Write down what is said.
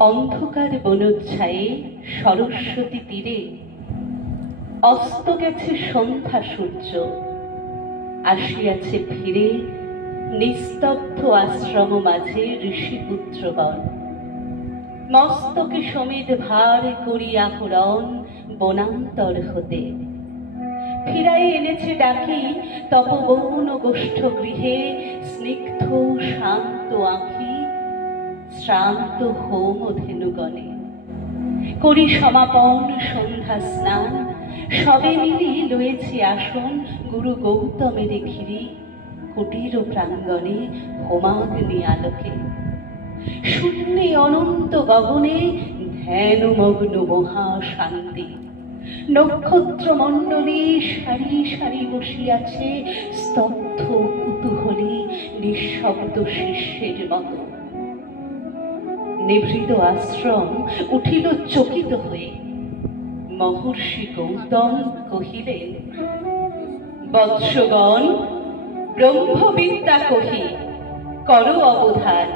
অন্ধকার বনচ্ছায়ে সরস্বতী তীরে অস্ত গেছে সন্ধ্যা সূর্য। আসিয়াছে ফিরে নিস্তব্ধ আশ্রম মাঝে ঋষি ঋষিপুত্রগণ। মস্তকে সমেত ভার করিয়া হরণ বনান্তর হতে। ফিরাই এনেছে ডাকি তপবন গোষ্ঠ গৃহে স্নিগ্ধ শান্ত আঁখি শ্রান্ত হোম ধেনুগণে। করি সমাপন সন্ধ্যা স্নান, সবে মিলি লয়েছি আসন গুরু গৌতমের ঘিরি, কুটির প্রাঙ্গণে হোমাগ্নি আলোকে। শূন্যে অনন্ত গগনে ধ্যানমগ্ন মহাশান্তি। নক্ষত্র মণ্ডলী সারি সারি বসিয়াছে স্তব্ধ কুতূহলী নিঃশব্দ শিষ্যের মতো। নিভৃত আশ্রম উঠিল চকিত হয়ে। মহর্ষি গৌতম কহিলেন বৎসগণ ব্রহ্মবিদ্যা কহি কর অবধান।